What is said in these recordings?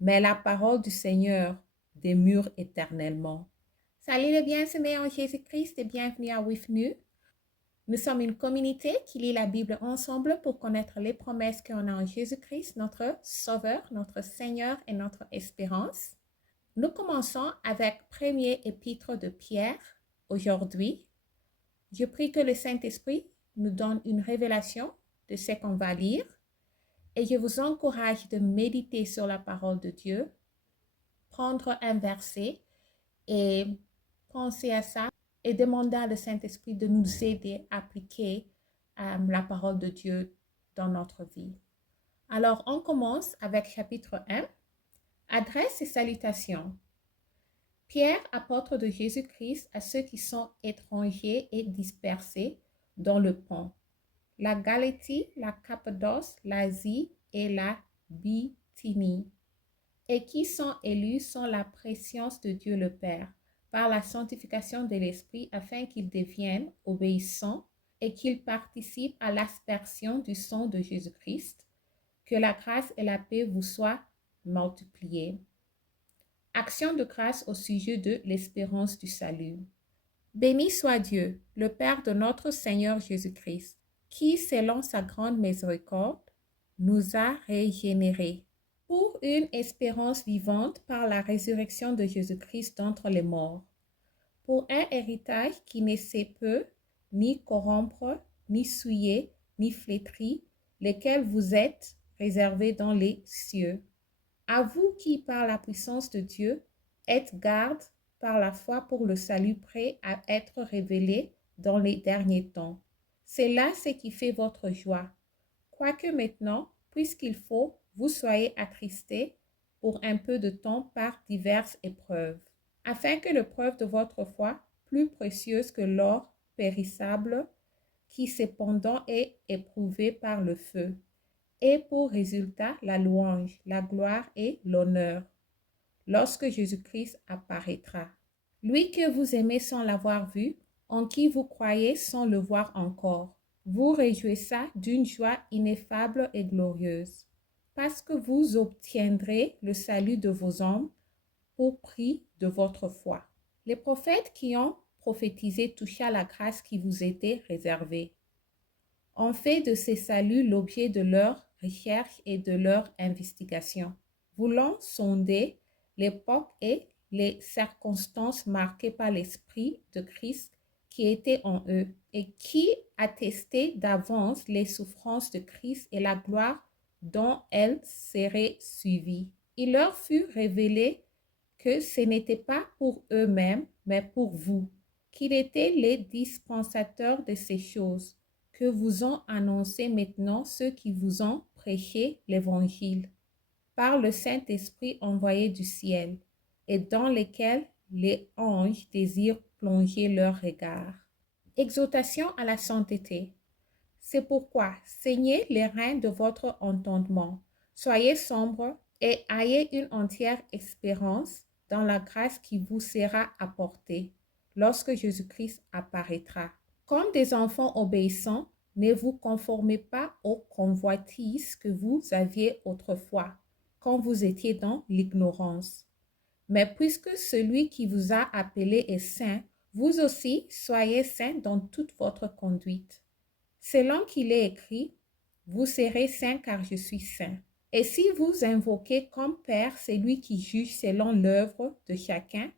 mais la parole du Seigneur demeure éternellement. Salut les bien-aimés en Jésus-Christ et bienvenue à With New. Nous sommes une communauté qui lit la Bible ensemble pour connaître les promesses qu'on a en Jésus-Christ, notre Sauveur, notre Seigneur et notre espérance. Nous commençons avec premier épître de Pierre aujourd'hui. Je prie que le Saint-Esprit nous donne une révélation de ce qu'on va lire et je vous encourage de méditer sur la parole de Dieu, prendre un verset et penser à ça et demander à le Saint-Esprit de nous aider à appliquer la parole de Dieu dans notre vie. Alors, on commence avec chapitre 1, adresse et salutations. Pierre, apôtre de Jésus-Christ, à ceux qui sont étrangers et dispersés dans le Pont, la Galatie, la Cappadoce, l'Asie et la Bithynie, et qui sont élus sans la préscience de Dieu le Père, par la sanctification de l'Esprit, afin qu'ils deviennent obéissants et qu'ils participent à l'aspersion du sang de Jésus-Christ. Que la grâce et la paix vous soient multipliées. Action de grâce au sujet de l'espérance du salut. Béni soit Dieu, le Père de notre Seigneur Jésus-Christ, qui, selon sa grande miséricorde, nous a régénérés pour une espérance vivante par la résurrection de Jésus-Christ d'entre les morts, pour un héritage qui ne se peut ni corrompre, ni souiller, ni flétrir, lesquels vous êtes réservés dans les cieux. À vous qui, par la puissance de Dieu, êtes garde par la foi pour le salut prêt à être révélé dans les derniers temps. C'est là ce qui fait votre joie. Quoique maintenant, puisqu'il faut, vous soyez attristés pour un peu de temps par diverses épreuves, afin que l'épreuve de votre foi, plus précieuse que l'or périssable, qui cependant est éprouvé par le feu, ait pour résultat la louange, la gloire et l'honneur, lorsque Jésus-Christ apparaîtra. Lui que vous aimez sans l'avoir vu, en qui vous croyez sans le voir encore, vous réjouissez d'une joie ineffable et glorieuse, parce que vous obtiendrez le salut de vos âmes au prix de votre foi. Les prophètes qui ont prophétisé toucha la grâce qui vous était réservée. On fait de ces saluts l'objet de leur recherche et de leur investigation, voulant sonder l'époque et les circonstances marquées par l'Esprit de Christ qui était en eux et qui attestait d'avance les souffrances de Christ et la gloire dont elles seraient suivies. Il leur fut révélé que ce n'était pas pour eux-mêmes, mais pour vous, qu'il était les dispensateurs de ces choses, que vous ont annoncé maintenant ceux qui vous ont prêché l'Évangile, par le Saint-Esprit envoyé du ciel, et dans lesquels les anges désirent plonger leur regard. Exhortation à la sainteté. C'est pourquoi saignez les reins de votre entendement, soyez sombres et ayez une entière espérance dans la grâce qui vous sera apportée lorsque Jésus-Christ apparaîtra. Comme des enfants obéissants, ne vous conformez pas aux convoitises que vous aviez autrefois, quand vous étiez dans l'ignorance. Mais puisque celui qui vous a appelé est saint, vous aussi soyez saints dans toute votre conduite. Selon qu'il est écrit, vous serez saints car je suis saint. Et si vous invoquez comme Père celui qui juge selon l'œuvre de chacun,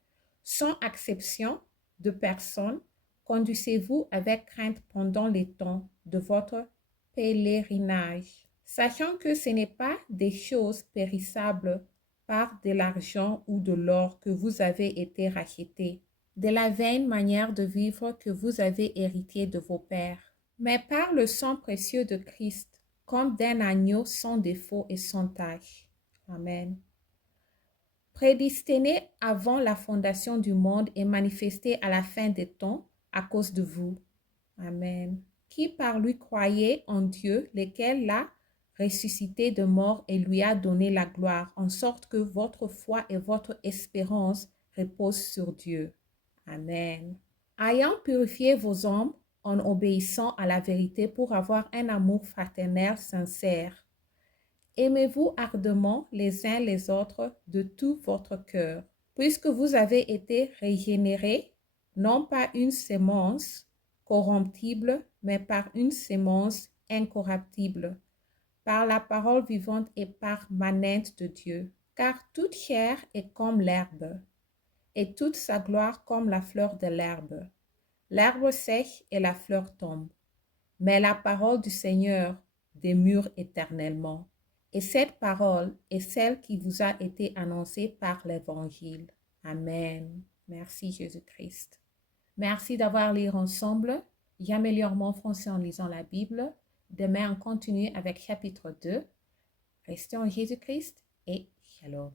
sans exception de personne, conduisez-vous avec crainte pendant les temps de votre pèlerinage, sachant que ce n'est pas des choses périssables par de l'argent ou de l'or que vous avez été rachetés, de la vaine manière de vivre que vous avez hérité de vos pères, mais par le sang précieux de Christ, comme d'un agneau sans défaut et sans tache. Amen. Prédestiné avant la fondation du monde et manifesté à la fin des temps à cause de vous. Amen. Qui par lui croyait en Dieu, lequel l'a ressuscité de mort et lui a donné la gloire, en sorte que votre foi et votre espérance reposent sur Dieu. Amen. Ayant purifié vos âmes en obéissant à la vérité pour avoir un amour fraternel sincère, Aimez-vous ardemment les uns les autres de tout votre cœur, puisque vous avez été régénérés, non par une sémence corruptible, mais par une sémence incorruptible, par la parole vivante et permanente de Dieu. Car toute chair est comme l'herbe, et toute sa gloire comme la fleur de l'herbe. L'herbe sèche et la fleur tombe, mais la parole du Seigneur demeure éternellement. Et cette parole est celle qui vous a été annoncée par l'Évangile. Amen. Merci Jésus-Christ. Merci d'avoir lu ensemble. J'améliore mon français en lisant la Bible. Demain, on continue avec chapitre 2. Restez en Jésus-Christ et shalom.